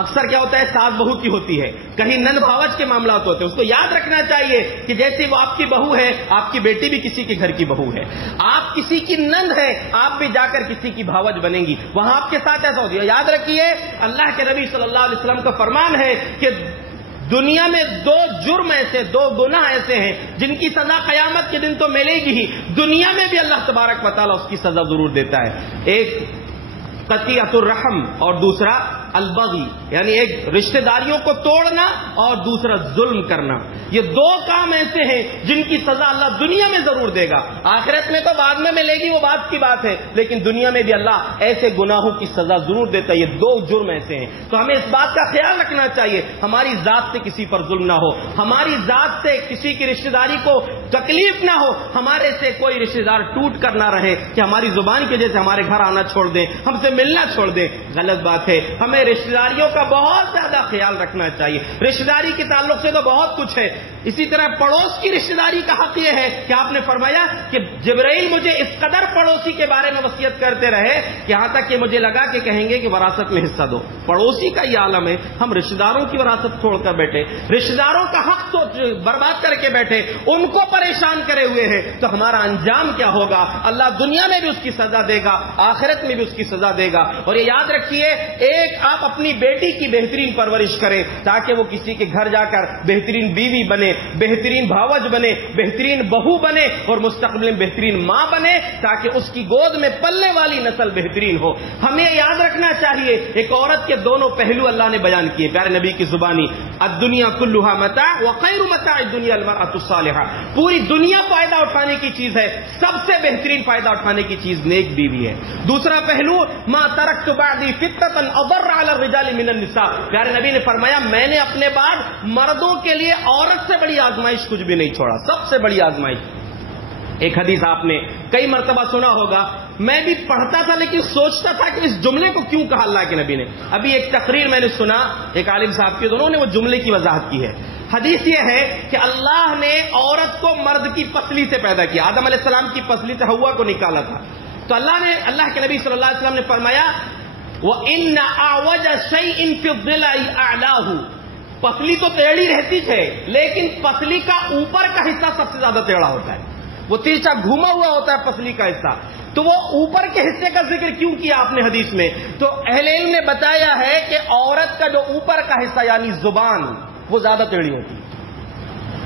اکثر کیا ہوتا ہے، ساس بہو کی ہوتی ہے، کہیں نند بھاوج کے معاملات ہوتے ہیں. اس کو یاد رکھنا چاہیے کہ جیسے وہ آپ کی بہو ہے، آپ کی بیٹی بھی کسی کے گھر کی بہو ہے. آپ کسی کی نند ہے، آپ بھی جا کر کسی کی بھاوج بنیں گی، وہاں آپ کے ساتھ ایسا ہوگا. یاد رکھیے اللہ کے نبی صلی اللہ علیہ وسلم کا فرمان ہے کہ دنیا میں 2 جرم ایسے، 2 گناہ ایسے ہیں جن کی سزا قیامت کے دن تو ملے گی ہی، دنیا میں بھی اللہ تبارک و تعالیٰ اس کی سزا ضرور دیتا ہے. ایک قطیعۃ الرحم اور دوسرا البغی، یعنی ایک رشتہ داریوں کو توڑنا اور دوسرا ظلم کرنا. یہ 2 کام ایسے ہیں جن کی سزا اللہ دنیا میں ضرور دے گا، آخرت میں تو بعد میں ملے گی، وہ بات کی بات ہے، لیکن دنیا میں بھی اللہ ایسے گناہوں کی سزا ضرور دیتا ہے. یہ 2 جرم ایسے ہیں. تو ہمیں اس بات کا خیال رکھنا چاہیے ہماری ذات سے کسی پر ظلم نہ ہو، ہماری ذات سے کسی کی رشتہ داری کو تکلیف نہ ہو، ہمارے سے کوئی رشتہ دار ٹوٹ کر نہ رہے کہ ہماری زبان کی وجہ سے ہمارے گھر آنا چھوڑ دیں، ہم سے ملنا چھوڑ دیں. غلط بات ہے. ہمیں رشتہ داریوں کا بہت زیادہ خیال رکھنا چاہیے. رشتہ داری کے تعلق سے تو بہت کچھ ہے. اسی طرح پڑوس کی رشتہ داری کا حق یہ ہے کہ آپ نے فرمایا کہ جبرائیل مجھے اس قدر پڑوسی کے بارے میں وصیت کرتے رہے کہ یہاں تک کہ مجھے لگا کہ کہیں گے کہ وراثت میں حصہ دو. پڑوسی کا یہ عالم ہے، ہم رشتہ داروں کی وراثت چھوڑ کر بیٹھے، رشتہ داروں کا حق تو برباد کر کے بیٹھے، ان کو پریشان کرے ہوئے ہیں، تو ہمارا انجام کیا ہوگا؟ اللہ دنیا میں بھی اس کی سزا دے گا، آخرت میں بھی اس کی سزا دے گا. اور یہ یاد رکھیے ایک آپ اپنی بیٹی کی بہترین پرورش کریں تاکہ وہ کسی کے گھر جا کر بہترین بیوی بنے، بہترین بھاوج بنے، بہترین بہو بنے اور مستقبل میں بہترین ماں بنے، تاکہ اس کی گود میں پلنے والی نسل بہترین ہو. ہمیں یاد رکھنا چاہیے ایک عورت کے دونوں پہلو اللہ نے بیان کیے پیارے نبی کی زبانی. الدنیا کلھا متاع وخیر متاع الدنیا المرأۃ الصالحہ. پوری دنیا فائدہ اٹھانے کی چیز ہے، سب سے بہترین فائدہ اٹھانے کی چیز نیک بیوی ہے. دوسرا پہلو ما ترکت بعدی فتنة اضر علی الرجال من النساء. پیارے نبی نے فرمایا میں نے اپنے بعد مردوں کے لیے عورت سے بڑی آزمائش کچھ بھی نہیں چھوڑا، سب سے بڑی آزمائش. ایک حدیث آپ نے کئی مرتبہ سنا ہوگا، میں بھی پڑھتا تھا لیکن سوچتا تھا کہ اس جملے کو کیوں کہا اللہ کے نبی نے. ابھی ایک تقریر میں نے سنا ایک عالم صاحب کی، انہوں نے وہ جملے کی وضاحت کی ہے. حدیث یہ ہے کہ اللہ نے عورت کو مرد کی پسلی سے پیدا کیا، آدم علیہ السلام کی پسلی سے حوا کو نکالا تھا. تو اللہ کے نبی صلی اللہ علیہ وسلم نے فرمایا وَإِنَّ أَعْوَجَ شَيْءٍ فِي الضِّلَعِ أَعْلَاهُ. پسلی تو ٹیڑھی رہتی ہے لیکن پسلی کا اوپر کا حصہ سب سے زیادہ ٹیڑھا ہوتا ہے، وہ ترچھا گھوما ہوا ہوتا ہے پسلی کا حصہ. تو وہ اوپر کے حصے کا ذکر کیوں کیا آپ نے حدیث میں؟ تو اہل علم نے بتایا ہے کہ عورت کا جو اوپر کا حصہ یعنی زبان وہ زیادہ ٹیڑھی ہوتی ہے.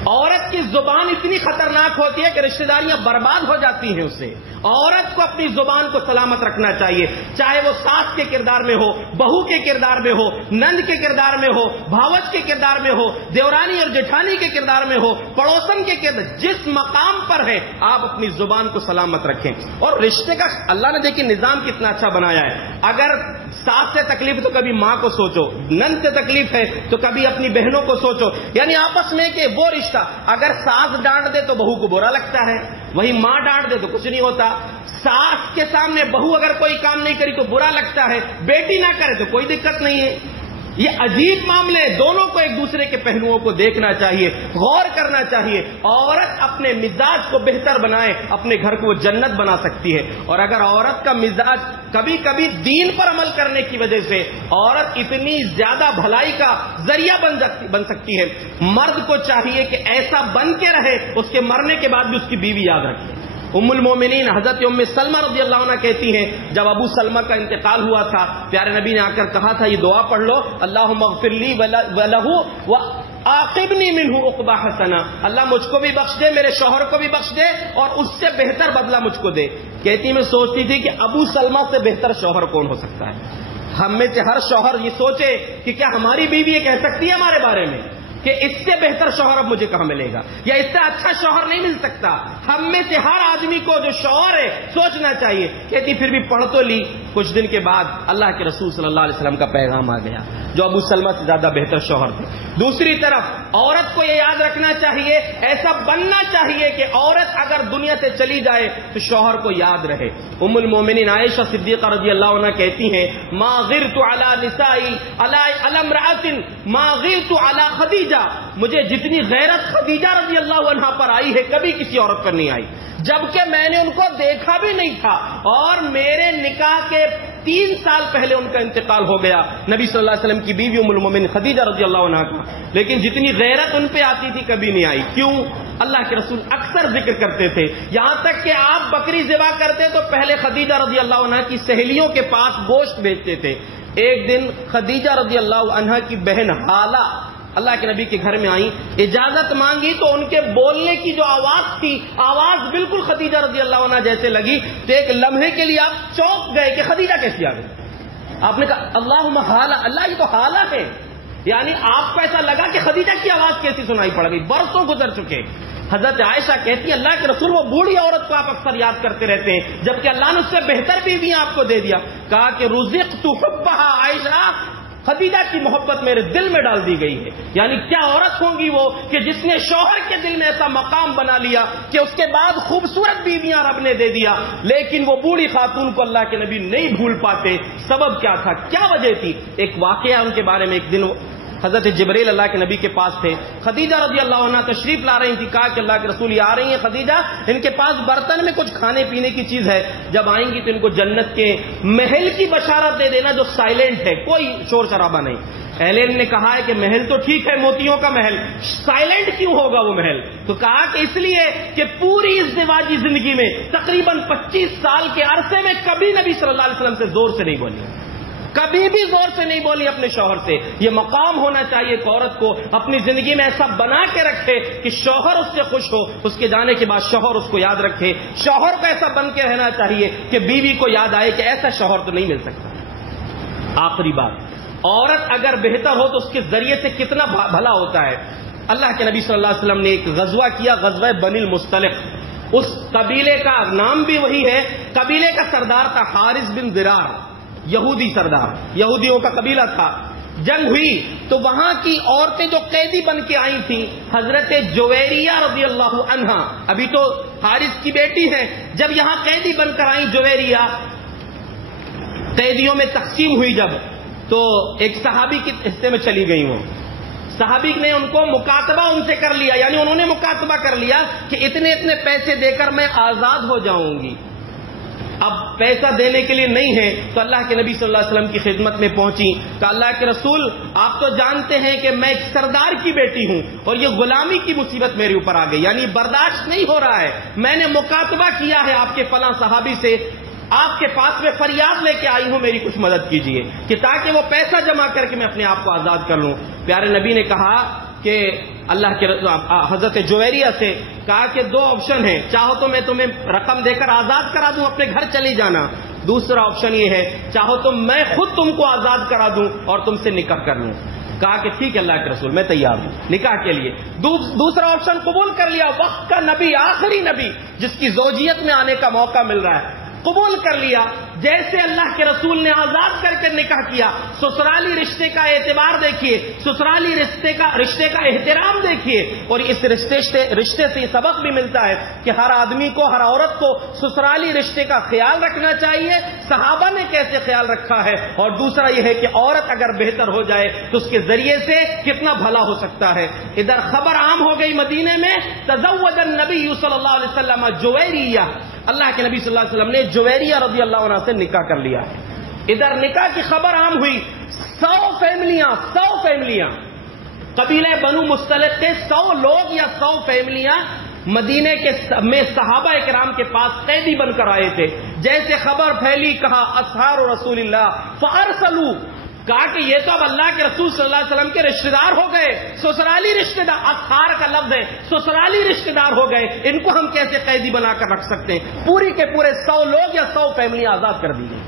عورت کی زبان اتنی خطرناک ہوتی ہے کہ رشتہ داریاں برباد ہو جاتی ہیں اس سے. عورت کو اپنی زبان کو سلامت رکھنا چاہیے, چاہے وہ ساس کے کردار میں ہو, بہو کے کردار میں ہو, نند کے کردار میں ہو, بھاوج کے کردار میں ہو, دیورانی اور جیٹھانی کے کردار میں ہو, پڑوسن کے کردار, جس مقام پر ہے آپ اپنی زبان کو سلامت رکھیں. اور رشتے کا اللہ نے دیکھیں نظام کتنا اچھا بنایا ہے. اگر ساس سے تکلیف تو کبھی ماں کو سوچو, نند سے تکلیف ہے تو کبھی اپنی بہنوں کو سوچو. یعنی آپس میں کہ وہ رشتہ, اگر ساس ڈانٹ دے تو بہو کو برا لگتا ہے, وہی ماں ڈانٹ دے تو کچھ نہیں ہوتا. ساس کے سامنے بہو اگر کوئی کام نہیں کری تو برا لگتا ہے, بیٹی نہ کرے تو کوئی دقت نہیں ہے. یہ عجیب معاملے, دونوں کو ایک دوسرے کے پہلوؤں کو دیکھنا چاہیے, غور کرنا چاہیے. عورت اپنے مزاج کو بہتر بنائے, اپنے گھر کو وہ جنت بنا سکتی ہے. اور اگر عورت کا مزاج کبھی کبھی دین پر عمل کرنے کی وجہ سے عورت اتنی زیادہ بھلائی کا ذریعہ بن سکتی ہے, مرد کو چاہیے کہ ایسا بن کے رہے, اس کے مرنے کے بعد بھی اس کی بیوی یاد رکھے. ام المومنین حضرت ام سلمہ رضی اللہ عنہ کہتی ہیں, جب ابو سلمہ کا انتقال ہوا تھا, پیارے نبی نے آ کر کہا تھا یہ دعا پڑھ لو, اللہم اغفر لی ولہ وعاقبنی منہ عقبہ حسنہ, اللہ مجھ کو بھی بخش دے, میرے شوہر کو بھی بخش دے, اور اس سے بہتر بدلہ مجھ کو دے. کہتی میں سوچتی تھی کہ ابو سلمہ سے بہتر شوہر کون ہو سکتا ہے. ہم میں سے ہر شوہر یہ سوچے کہ کیا ہماری بیوی یہ کہہ سکتی ہے ہمارے بارے میں کہ اس سے بہتر شوہر اب مجھے کہاں ملے گا, یا اس سے اچھا شوہر نہیں مل سکتا. ہم میں سے ہر آدمی کو جو شوہر ہے سوچنا چاہیے. کہتی پھر بھی پڑھ تو لی. کچھ دن کے بعد اللہ کے رسول صلی اللہ علیہ وسلم کا پیغام آ گیا جو ابو سلمہ سے زیادہ بہتر شوہر تھے. دوسری طرف عورت کو یہ یاد رکھنا چاہیے, ایسا بننا چاہیے کہ عورت اگر دنیا سے چلی جائے تو شوہر کو یاد رہے. ام المومنین عائشہ صدیقہ رضی اللہ عنہ کہتی ہیں, ما غرت علی نسائی علی امرأۃ ما غرت علی خدیجہ, مجھے جتنی غیرت خدیجہ رضی اللہ عنہا پر آئی ہے کبھی کسی عورت پر نہیں آئی, جبکہ میں نے ان کو دیکھا بھی نہیں تھا, اور میرے نکاح کے 3 سال پہلے ان کا انتقال ہو گیا, نبی صلی اللہ علیہ وسلم کی بیوی ام المومنین خدیجہ رضی اللہ عنہا کا, لیکن جتنی غیرت ان پہ آتی تھی کبھی نہیں آئی. کیوں؟ اللہ کے رسول اکثر ذکر کرتے تھے, یہاں تک کہ آپ بکری ذبح کرتے تو پہلے خدیجہ رضی اللہ عنہا کی سہیلیوں کے پاس گوشت بھیجتے تھے. ایک دن خدیجہ رضی اللہ عنہا کی بہن حالہ اللہ کے نبی کے گھر میں آئی, اجازت مانگی تو ان کے بولنے کی جو آواز تھی, آواز بالکل خدیجہ رضی اللہ عنہ جیسے لگی. تو ایک لمحے کے لیے آپ چونک گئے کہ خدیجہ کیسی آ گئی. آپ نے کہا اللہم حالہ, اللہ یہ تو حالہ ہے, یعنی آپ کو ایسا لگا کہ خدیجہ کی آواز کیسی سنائی پڑ گئی. برسوں گزر چکے. حضرت عائشہ کہتی اللہ کے رسول وہ بوڑھی عورت کو آپ اکثر یاد کرتے رہتے ہیں, جبکہ اللہ نے اس سے بہتر بیویاں آپ کو دے دیا. کہا کہ رزقت حبھا عائشہ, خدیجہ کی محبت میرے دل میں ڈال دی گئی ہے. یعنی کیا عورت ہوں گی وہ کہ جس نے شوہر کے دل میں ایسا مقام بنا لیا کہ اس کے بعد خوبصورت بیویاں رب نے دے دیا, لیکن وہ بوڑھی خاتون کو اللہ کے نبی نہیں بھول پاتے. سبب کیا تھا, کیا وجہ تھی؟ ایک واقعہ ان کے بارے میں. ایک دن حضرت جبریل اللہ کے نبی کے پاس تھے, خدیجہ رضی اللہ عنہ تشریف لا رہی تھی. کہا کہ اللہ کے رسول یہ آ رہی ہیں خدیجہ, ان کے پاس برتن میں کچھ کھانے پینے کی چیز ہے, جب آئیں گی تو ان کو جنت کے محل کی بشارت دے دینا جو سائلنٹ ہے, کوئی شور شرابہ نہیں. اہل علم نے کہا ہے کہ محل تو ٹھیک ہے, موتیوں کا محل, سائلنٹ کیوں ہوگا وہ محل؟ تو کہا کہ اس لیے کہ پوری ازدواجی زندگی میں تقریباً 25 سال کے عرصے میں کبھی نبی صلی اللہ علیہ وسلم سے زور سے نہیں بولی, کبھی بھی زور سے نہیں بولی اپنے شوہر سے. یہ مقام ہونا چاہیے کہ عورت کو اپنی زندگی میں ایسا بنا کے رکھے کہ شوہر اس سے خوش ہو, اس کے جانے کے بعد شوہر اس کو یاد رکھے. شوہر کو ایسا بن کے رہنا چاہیے کہ بیوی کو یاد آئے کہ ایسا شوہر تو نہیں مل سکتا. آخری بات, عورت اگر بہتر ہو تو اس کے ذریعے سے کتنا بھلا ہوتا ہے. اللہ کے نبی صلی اللہ علیہ وسلم نے ایک غزوہ کیا, غزوہ بنی المصطلق. اس قبیلے کا نام بھی وہی ہے, قبیلے کا سردار تھا حارث بن ضرار, یہودی سردار, یہودیوں کا قبیلہ تھا. جنگ ہوئی تو وہاں کی عورتیں جو قیدی بن کے آئی تھیں, حضرت جویریہ رضی اللہ عنہا, ابھی تو حارث کی بیٹی ہیں, جب یہاں قیدی بن کر آئی جویریہ, قیدیوں میں تقسیم ہوئی جب, تو ایک صحابی کے حصے میں چلی گئی. وہ صحابی نے ان کو مکاتبہ ان سے کر لیا, یعنی انہوں نے مکاتبہ کر لیا کہ اتنے اتنے پیسے دے کر میں آزاد ہو جاؤں گی. اب پیسہ دینے کے لیے نہیں ہے تو اللہ کے نبی صلی اللہ علیہ وسلم کی خدمت میں پہنچی. کہ اللہ کے رسول آپ تو جانتے ہیں کہ میں ایک سردار کی بیٹی ہوں اور یہ غلامی کی مصیبت میرے اوپر آ گئی, یعنی برداشت نہیں ہو رہا ہے. میں نے مکاتبہ کیا ہے آپ کے فلاں صحابی سے, آپ کے پاس میں فریاد لے کے آئی ہوں, میری کچھ مدد کیجیے کہ تاکہ وہ پیسہ جمع کر کے میں اپنے آپ کو آزاد کر لوں. پیارے نبی نے کہا کہ اللہ کے حضرت جویریہ سے کہا کہ دو آپشن ہیں، چاہو تو میں تمہیں رقم دے کر آزاد کرا دوں، اپنے گھر چلی جانا، دوسرا آپشن یہ ہے چاہو تو میں خود تم کو آزاد کرا دوں اور تم سے نکاح کر لوں۔ کہا کہ ٹھیک ہے اللہ کے رسول، میں تیار ہوں نکاح کے لیے۔ دوسرا آپشن قبول کر لیا، وقت کا نبی، آخری نبی جس کی زوجیت میں آنے کا موقع مل رہا ہے، قبول کر لیا۔ جیسے اللہ کے رسول نے آزاد کر کے نکاح کیا، سسرالی رشتے کا اعتبار دیکھیے، سسرالی رشتے کا احترام دیکھیے، اور اس رشتے سے یہ سبق بھی ملتا ہے کہ ہر آدمی کو، ہر عورت کو سسرالی رشتے کا خیال رکھنا چاہیے، صحابہ نے کیسے خیال رکھا ہے، اور دوسرا یہ ہے کہ عورت اگر بہتر ہو جائے تو اس کے ذریعے سے کتنا بھلا ہو سکتا ہے۔ ادھر خبر عام ہو گئی مدینے میں، تزوج النبی صلی اللہ علیہ وسلم جویریہ، اللہ کے نبی صلی اللہ علیہ وسلم نے جویریہ رضی اللہ عنہ سے نکاح کر لیا۔ ادھر نکاح کی خبر عام ہوئی، 100 فیملیاں قبیلہ بنو مستلق کے 100 لوگ یا 100 فیملیاں مدینے میں صحابہ کرام کے پاس قیدی بن کر آئے تھے۔ جیسے خبر پھیلی کہا اصحار رسول اللہ فارسلوا، کہا کہ یہ تو اب اللہ کے رسول صلی اللہ علیہ وسلم کے رشتہ دار ہو گئے، سسرالی رشتہ دار، اصحار کا لفظ ہے، سسرالی رشتہ دار ہو گئے، ان کو ہم کیسے قیدی بنا کر رکھ سکتے ہیں؟ پوری کے پورے 100 لوگ یا 100 فیملیاں آزاد کر دی گئی۔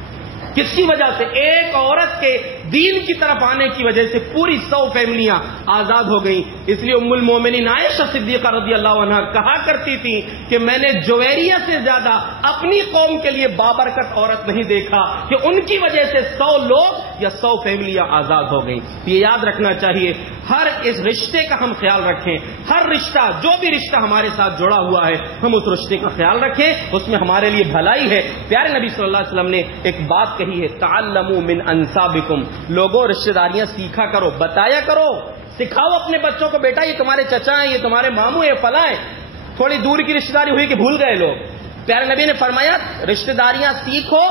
کس کی وجہ سے؟ ایک عورت کے دین کی طرف آنے کی وجہ سے پوری 100 فیملیاں آزاد ہو گئیں۔ اس لیے ام المومنین عائشہ صدیقہ رضی اللہ عنہا کہا کرتی تھی کہ میں نے جویریہ سے زیادہ اپنی قوم کے لیے بابرکت عورت نہیں دیکھا کہ ان کی وجہ سے 100 لوگ یا 100 فیملیاں آزاد ہو گئیں۔ یہ یاد رکھنا چاہیے، ہر اس رشتے کا ہم خیال رکھیں، ہر رشتہ، جو بھی رشتہ ہمارے ساتھ جڑا ہوا ہے ہم اس رشتے کا خیال رکھیں، اس میں ہمارے لیے بھلائی ہے۔ پیارے نبی صلی اللہ علیہ وسلم نے ایک بات کہی ہے، تعلموا من انسابکم، لوگوں رشتہ داریاں سیکھا کرو، بتایا کرو، سکھاؤ اپنے بچوں کو، بیٹا یہ تمہارے چچا ہیں، یہ تمہارے ماموں ہیں، فلاں ہیں۔ تھوڑی دور کی رشتہ داری ہوئی کہ بھول گئے لوگ۔ پیارے نبی نے فرمایا رشتہ داریاں سیکھو،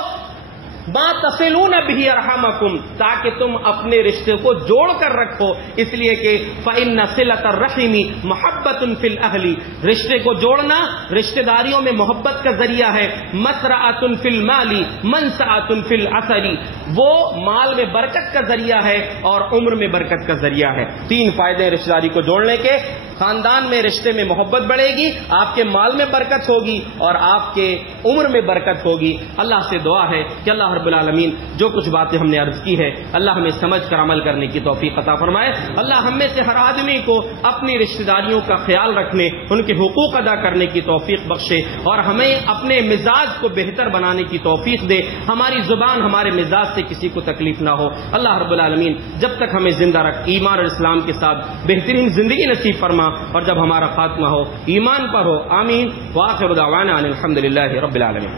ما تصلون به ارحامکم، تاکہ تم اپنے رشتے کو جوڑ کر رکھو، اس لیے کہ فإن صلة الرحم محبۃ فی الاہل، رشتے کو جوڑنا رشتہ داریوں میں محبت کا ذریعہ ہے۔ مسرعۃ فی المال منسعۃ فی الاثر، وہ مال میں برکت کا ذریعہ ہے اور عمر میں برکت کا ذریعہ ہے۔ 3 فائدے رشتہ داری کو جوڑنے کے، خاندان میں رشتے میں محبت بڑھے گی، آپ کے مال میں برکت ہوگی اور آپ کے عمر میں برکت ہوگی۔ اللہ سے دعا ہے کہ اللہ رب العالمین جو کچھ باتیں ہم نے عرض کی ہے اللہ ہمیں سمجھ کر عمل کرنے کی توفیق عطا فرمائے۔ اللہ ہم میں سے ہر آدمی کو اپنی رشتہ داریوں کا خیال رکھنے، ان کے حقوق ادا کرنے کی توفیق بخشے اور ہمیں اپنے مزاج کو بہتر بنانے کی توفیق دے، ہماری زبان ہمارے مزاج سے کسی کو تکلیف نہ ہو۔ اللہ رب العالمین جب تک ہمیں زندہ رکھ ایمان اور اسلام کے ساتھ بہترین زندگی نصیب فرما، اور جب ہمارا خاتمہ ہو ایمان پر ہو، آمین۔ وآخر دعوانا ان الحمد للہ رب العالمین۔